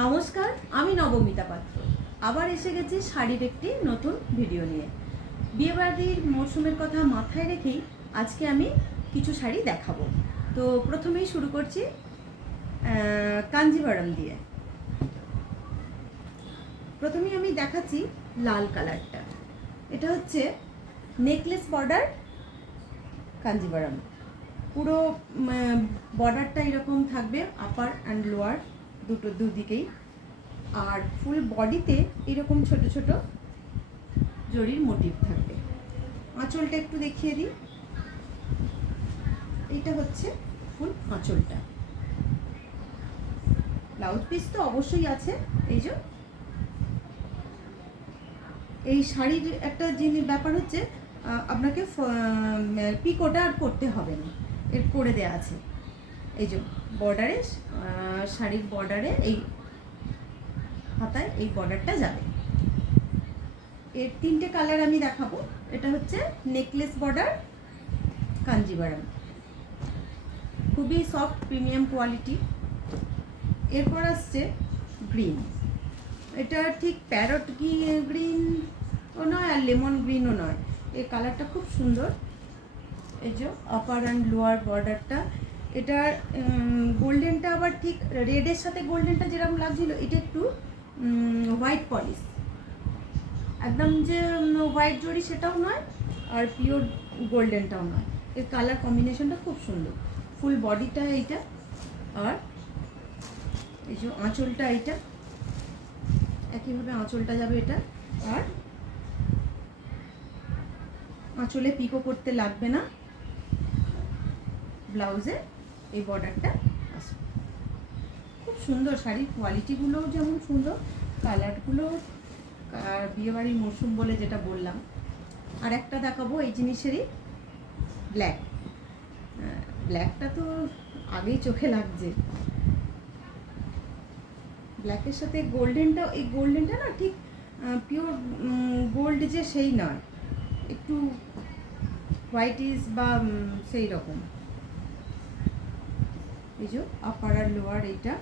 নমস্কার, আমি নবমিতা পাত্র আবার এসে গেছি শাড়ির একটি নতুন ভিডিও নিয়ে। বিয়েবাড়ির মরশুমের কথা মাথায় রেখেই আজকে আমি কিছু শাড়ি দেখাবো। তো প্রথমেই শুরু করছি কাঞ্জিভারম দিয়ে। প্রথমেই আমি দেখাচ্ছি লাল কালারটা। এটা হচ্ছে নেকলেস বর্ডার কাঞ্জিভারম। পুরো বর্ডারটা এরকম থাকবে, আপার অ্যান্ড লোয়ার দুদিকেই। আর ফুল বডিতে এরকম ছোট ছোট জরির মোটিভ থাকবে। আঁচলটা একটু দেখিয়ে দিই। এইটা হচ্ছে ফুল আঁচলটা। ব্লাউজ পিস তো অবশ্যই আছে। এই যে এই শাড়ির একটা জিনিস ব্যাপার হচ্ছে, আপনাকে পিকোটা আর করতে হবে না, এর করে দেওয়া আছে। এই যে বর্ডারে, শাড়ির বর্ডারে এই হাতায় এই বর্ডারটা যাবে। এর তিনটে কালার আমি দেখাবো। এটা হচ্ছে নেকলেস বর্ডার কাঞ্জিভারম, খুবই সফট প্রিমিয়াম কোয়ালিটি। এরপর আসছে গ্রিন। এটা ঠিক প্যারট গ্রিনও নয় আর লেমন গ্রিনও নয়, এই কালারটা খুব সুন্দর। এই যে আপার অ্যান্ড লোয়ার বর্ডারটা, এটার গোল্ডেনটা আবার ঠিক রেডের সাথে গোল্ডেনটা যেরকম লাগছিল, এটা একটু হোয়াইট পলিশ, একদম যে হোয়াইট জরি সেটাও নয় আর পিওর গোল্ডেনটাও নয়। এর কালার কম্বিনেশনটা খুব সুন্দর। ফুল বডিটা এইটা, আর এই যে আঁচলটা এইটা, একইভাবে আঁচলটা যাবে এটা। আর আঁচলে পিকো করতে লাগবে না, ব্লাউজে এই বর্ডারটা আসবে। খুব সুন্দর শাড়ির কোয়ালিটিগুলোও যেমন সুন্দর, কালারগুলো। আর বিয়েবাড়ির মরশুম বলে যেটা বললাম। আর একটা দেখাবো এই জিনিসেরই, ব্ল্যাক। ব্ল্যাকটা তো আগেই চোখে লাগছে। ব্ল্যাকের সাথে গোল্ডেনটা, এই গোল্ডেনটা না ঠিক পিওর গোল্ড যে সেই নয়, একটু হোয়াইটিস বা সেই রকম। এই যে আপার আর লোয়ার, এইটা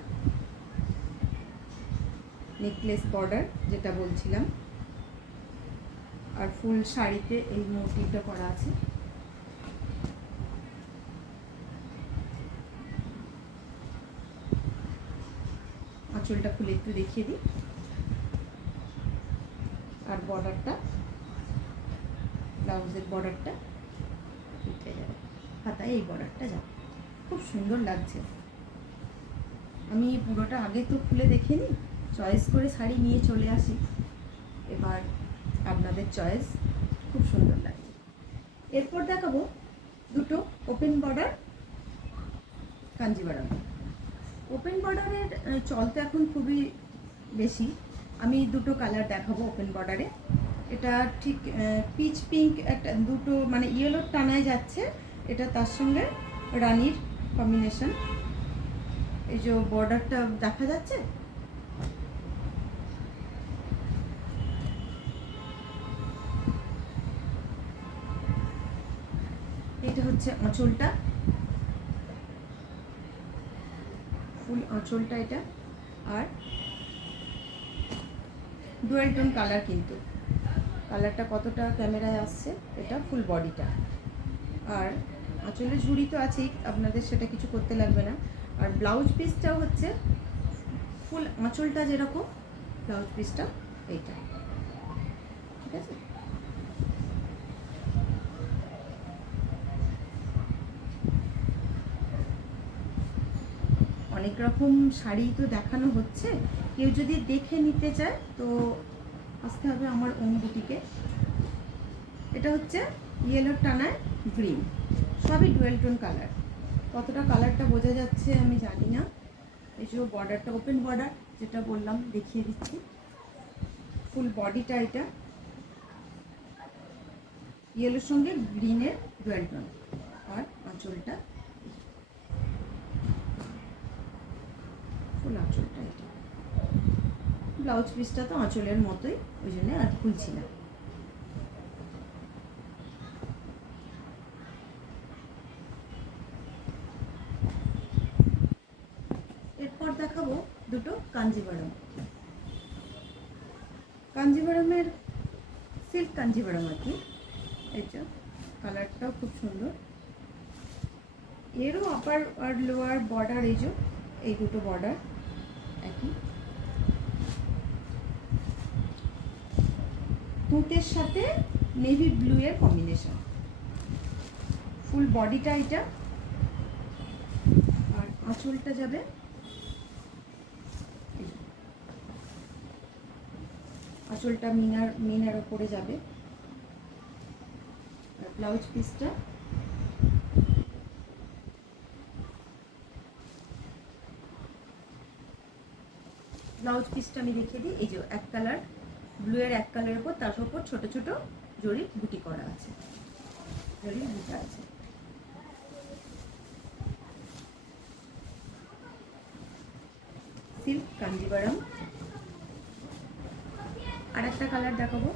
নেকলেস বর্ডার যেটা বলছিলাম। আর ফুল শাড়িতে এই মোটিভটা করা আছে। আঁচলটা খুলে একটু দেখিয়ে দিই। আর বর্ডারটা, ব্লাউজের বর্ডারটা উঠে যাবে, হাতায় এই বর্ডারটা যাবে। খুব সুন্দর লাগছে। আমি পুরোটা আগে তো খুলে দেখিনি, চয়েস করে শাড়ি নিয়ে চলে আসি। এবার আপনাদের চয়েস, খুব সুন্দর লাগে। এরপর দেখাবো দুটো ওপেন বর্ডার কাঞ্জিভারম। ওপেন বর্ডারের চল তো এখন খুবই বেশি। আমি দুটো কালার দেখাবো ওপেন বর্ডারে। এটা ঠিক পিচ পিঙ্ক, একটা দুটো মানে ইয়েলোর টানায় যাচ্ছে। এটা তার সঙ্গে রানির কম্বিনেশন। এই যে বর্ডারটা দেখা যাচ্ছে, এটা হচ্ছে আঁচলটা, ফুল আঁচলটা এটা। আর ডুয়াল টোন কালার, কিন্তু কালারটা কতটা ক্যামেরায় আসছে, এটা ফুল বডিটা। আর আঁচলের ঝুড়ি তো আছেই, আপনাদের সেটা কিছু করতে লাগবে না। আর ব্লাউজ পিসটাও হচ্ছে ফুল আঁচলটা যেরকম, ব্লাউজ পিসটা এইটা, ঠিক আছে। অনেক রকম শাড়ি তো দেখানো হচ্ছে, কেউ যদি দেখে নিতে চায় তো আসতে হবে আমার ওম বুটিকে। এটা হচ্ছে ইয়েলোর টানায় গ্রিন, সবই ডুয়েল টোন কালার। কতটা কালারটা বোঝা যাচ্ছে আমি জানি না। এই যে বর্ডারটা ওপেন বর্ডার যেটা বললাম, দেখিয়ে দিচ্ছি। ফুল বডিটা এটা ইয়েলোর সঙ্গে গ্রিনের ডুয়েল টোন। আর আঁচলটা, ফুল আঁচলটা এটা। ব্লাউজ পিসটা তো আঁচলের মতোই, ওই জন্য আর খুলছি না। এরপর দেখাবো দুটো কাঞ্জিভারম, কাঞ্জিভারমের সিল্ক কাঞ্জিভারম আর কি। এই যে কালারটাও খুব সুন্দর। এরও আপার আর লোয়ার বর্ডার, এই যে এই দুটো বর্ডার একই, তুঁতের সাথে নেভি ব্লু এর কম্বিনেশন। ফুল বডিটা এটা, আর আঁচলটা যাবে আঁচলটা মিনার ওপরে যাবে। আর ব্লাউজ পিসটা আমি দেখিয়ে দিই। এই যে এক কালার ব্লু এর এক কালারের উপর, তার উপর ছোট ছোট জরি বুটি করা আছে, জরি বুটা আছে। সিল্ক কাঞ্জিভারম। আর একটা কালার দেখাবো,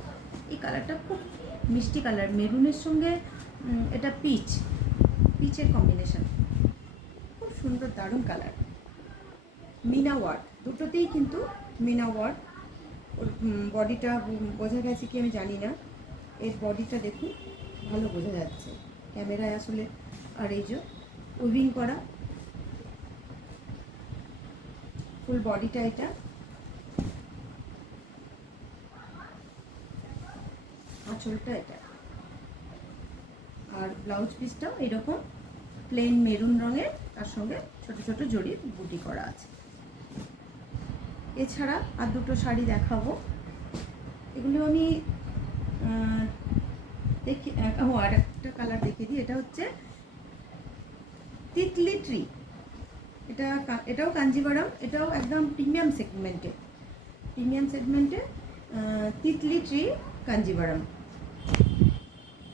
এই কালারটা খুব মিষ্টি কালার, মেরুনের সঙ্গে এটা পিচের কম্বিনেশন, খুব সুন্দর দারুণ কালার। মিনা ওয়ার্ক, দুটোতেই কিন্তু মিনা ওয়ার্ক। ওর বডিটা বোঝা গেছে কি আমি জানি না, এর বডিটা দেখুন ভালো বোঝা যাচ্ছে ক্যামেরায় আসলে। আর এই যে উইভিং করা ফুল বডিটা, এটা আঁচলটা এটা, আর ব্লাউজ পিসটাও এরকম প্লেন মেরুন রঙের, তার সঙ্গে ছোট ছোট জড়ির বুটি করা আছে। এছাড়া আর দুটো শাড়ি দেখাবো, এগুলো আমি দেখি। আর একটা কালার দেখিয়ে দিই, এটা হচ্ছে তিতলি ট্রি। এটাও কাঞ্জিভারম, এটাও একদম প্রিমিয়াম সেগমেন্টে তিতলি ট্রি কাঞ্জিভারম।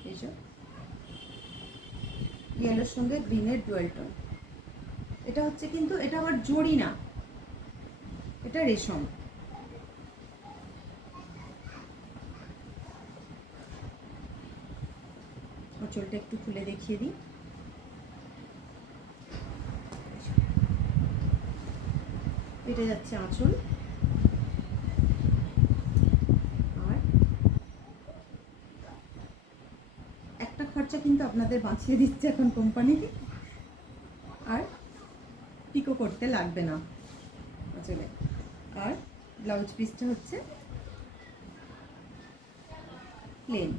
এইসব ইয়েলোর সঙ্গে গ্রিনের ডুয়াল টোন। এটা হচ্ছে কিন্তু এটা আবার জড়ি না, এটা রেশম। আঁচলটা একটু খুলে দেখিয়ে দিই। এটা যাচ্ছে আঁচল, আর একটা খরচা কিন্তু আপনাদের বাঁচিয়ে দিচ্ছে এখন কোম্পানি, আর পিকো করতে লাগবে না আঁচলে। আর ব্লাউজ পিসটা হচ্ছে প্লেন,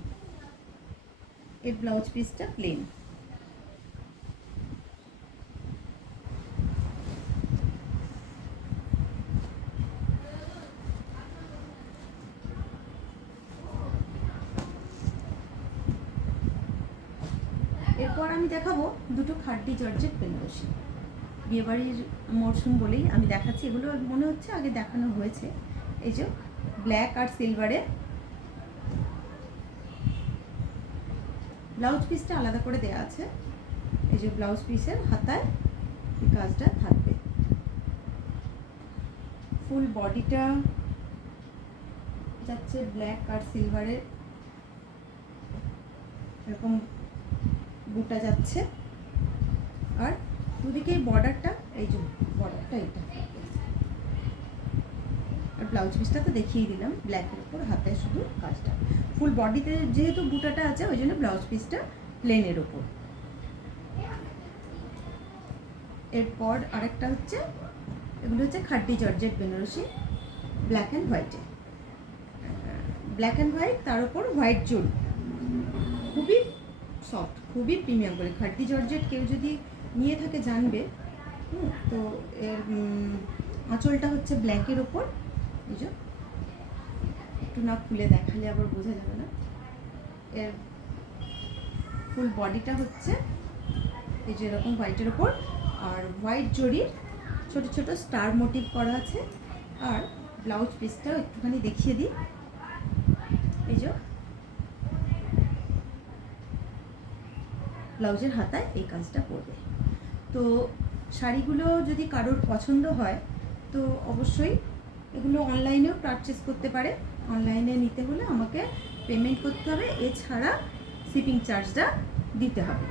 এর ব্লাউজ পিসটা প্লেন। এরপর আমি দেখাবো দুটো খাড্ডি জর্জেট বেনারসি। বিয়েবাড়ির মরশুম বলেই আমি দেখাচ্ছি, এগুলো মনে হচ্ছে আগে দেখানো হয়েছে। এই যে ব্ল্যাক আর সিলভারে, ব্লাউজ পিসটা আলাদা করে দেওয়া আছে। এই যে ব্লাউজ পিসের হাতায় এই কাজটা থাকবে। ফুল বডিটা যাচ্ছে ব্ল্যাক আর সিলভারের, এরকম বুটা যাচ্ছে। আর দুদিকে বর্ডারটা, এই যে বর্ডারটা এটা, আর ব্লাউজ পিসটা তো দেখিয়ে দিলাম ব্ল্যাকের উপর, হাতে শুধু কাজটা। ফুল বডিতে যেহেতু বুটাটা আছে ওই জন্য ব্লাউজ পিসটা প্লেনের ওপর। এরপর আরেকটা হচ্ছে, এগুলো হচ্ছে khaddi georgette Banarasi, black and white, তার উপর হোয়াইট জুল, খুবই সফট, খুবই প্রিমিয়াম করে। খাড্ডি জর্জেট কেউ যদি নিয়ে থাকে জানবে। তো এর আঁচলটা হচ্ছে ব্ল্যাকের ওপর, এই যে একটু না খুলে দেখালে আবার বোঝা যাবে না। এর ফুল বডিটা হচ্ছে এই যে এরকম হোয়াইটের ওপর, আর হোয়াইট জরির ছোট ছোট স্টার মোটিভ করা আছে। আর ব্লাউজ পিসটাও একটুখানি দেখিয়ে দিই, এই যে ব্লাউজের হাতায় এই কাজটা করবে। তো শাড়িগুলো যদি কারোর পছন্দ হয় তো অবশ্যই এগুলো অনলাইনেও পারচেস করতে পারে। অনলাইনে নিতে হলে আমাকে পেমেন্ট করতে হবে, এছাড়া শিপিং চার্জটা দিতে হবে।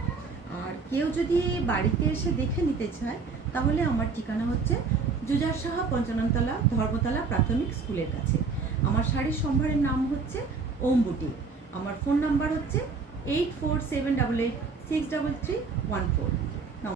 আর কেউ যদি বাড়িতে এসে দেখে নিতে চায় তাহলে আমার ঠিকানা হচ্ছে জুজার সাহা পঞ্চাননতলা ধর্মতলা প্রাথমিক স্কুলের কাছে। আমার শাড়ির সম্ভারের নাম হচ্ছে ওম বুটিক। আমার ফোন নাম্বার হচ্ছে 8478863314।